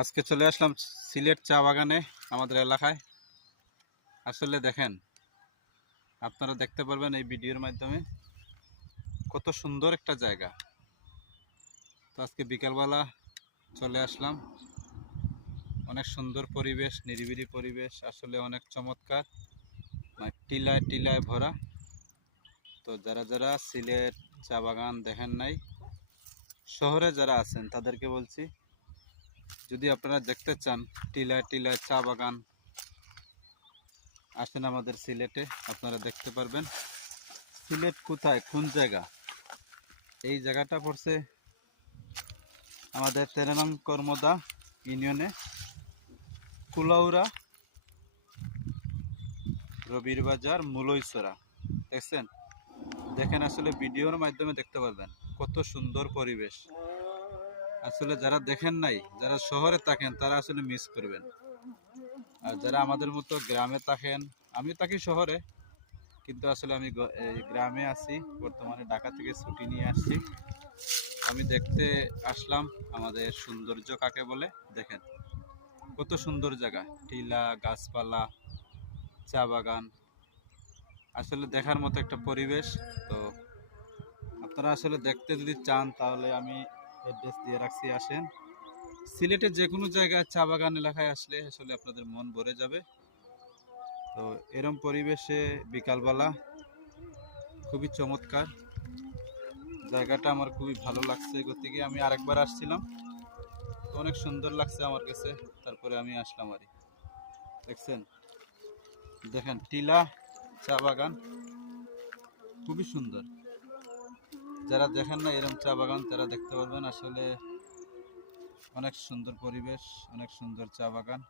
আজকে চলে আসলাম সিলেট চা বাগানে আমাদের এলাকায়। আসলে দেখেন, আপনারা দেখতে পারবেন এই ভিডিওর মাধ্যমে কত সুন্দর একটা জায়গা। তো আজকে বিকালবেলা চলে আসলাম। অনেক সুন্দর পরিবেশ, নিরিবিলি পরিবেশ, আসলে অনেক চমৎকার, মানে টিলায় টিলায় ভরা। তো যারা যারা সিলেট চা বাগান দেখেন নাই, শহরে যারা আছেন তাদেরকে বলছি, যদি আপনারা দেখতে চান টিলায় টিলায় চা বাগান, আসেন আমাদের সিলেটে, আপনারা দেখতে পারবেন। সিলেট কোথায়, কোন জায়গা? এই জায়গাটা পড়ছে আমাদের 13 নং কর্মদা ইউনিয়নে, কুলাউড়া, রবির বাজার, মুলইছড়া। দেখছেন? দেখেন, আসলে ভিডিওর মাধ্যমে দেখতে পারবেন কত সুন্দর পরিবেশ। আসলে যারা দেখেন নাই, যারা শহরে থাকেন, তারা আসলে মিস করবেন। আর যারা আমাদের মতো গ্রামে থাকেন, আমি থাকি শহরে, কিন্তু আসলে আমি এই গ্রামে আছি বর্তমানে, ঢাকা থেকে ছুটি নিয়ে আসছি। আমি দেখতে আসলাম আমাদের সৌন্দর্য কাকে বলে। দেখেন কত সুন্দর জায়গা, টিলা, গাছপালা, চা বাগান, আসলে দেখার মতো একটা পরিবেশ। তো আপনারা আসলে দেখতে যদি চান তাহলে আমি অ্যাড্রেস দিয়ে রাখছি, আসেন। সিলেটের যে কোনো জায়গায় চা বাগান এলাকায় আসলে আসলে আপনাদের মন ভরে যাবে। তো এরম পরিবেশে বিকালবেলা খুবই চমৎকার জায়গাটা, আমার খুবই ভালো লাগছে। গতিকে আমি আরেকবার আসছিলাম, তো অনেক সুন্দর লাগছে আমার কাছে, তারপরে আমি আসলাম। আর দেখছেন, দেখেন টিলা চা বাগান খুবই সুন্দর। যারা দেখেন না এরকম চা বাগান, তারা দেখতে পারবেন। আসলে অনেক সুন্দর পরিবেশ, অনেক সুন্দর চা বাগান,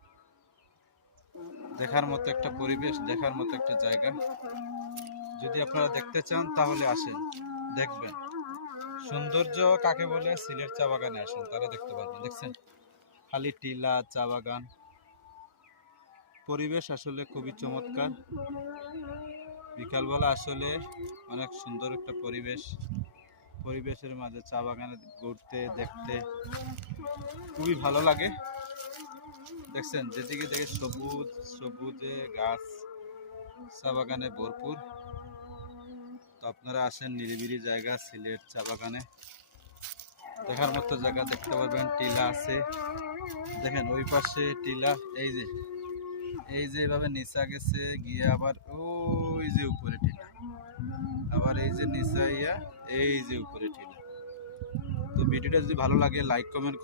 দেখার মতো একটা পরিবেশ, দেখার মতো একটা জায়গা। যদি আপনারা দেখতে চান তাহলে আসেন, দেখবেন সৌন্দর্য কাকে বলে। সিলেট চা বাগানে আসেন, তারা দেখতে পারবেন। দেখছেন, খালি টিলা, চা বাগান, পরিবেশ আসলে খুবই চমৎকার। বিকালবেলা আসলে অনেক সুন্দর একটা পরিবেশ, পরিবেশের মাঝে চা বাগানে ঘুরতে দেখতে খুবই ভালো লাগে। দেখছেন, যেদিকে দেখে সবুজ সবুজে গাছ, চা বাগানে ভরপুর। তো আপনারা আসেন, নিরিবিলি জায়গা সিলেট চা বাগানে, দেখার মতো জায়গা দেখতে পারবেন। টিলা আছে, দেখেন ওই পাশে টিলা, এই যে এভাবে নিচা গেছে গিয়ে আবার ওই যে উপরে টিলা, আবার এই যে নিচা ইয়া, এই যে উপরে টিলা। তো ভিডিওটা যদি ভালো লাগে লাইক কমেন্ট করে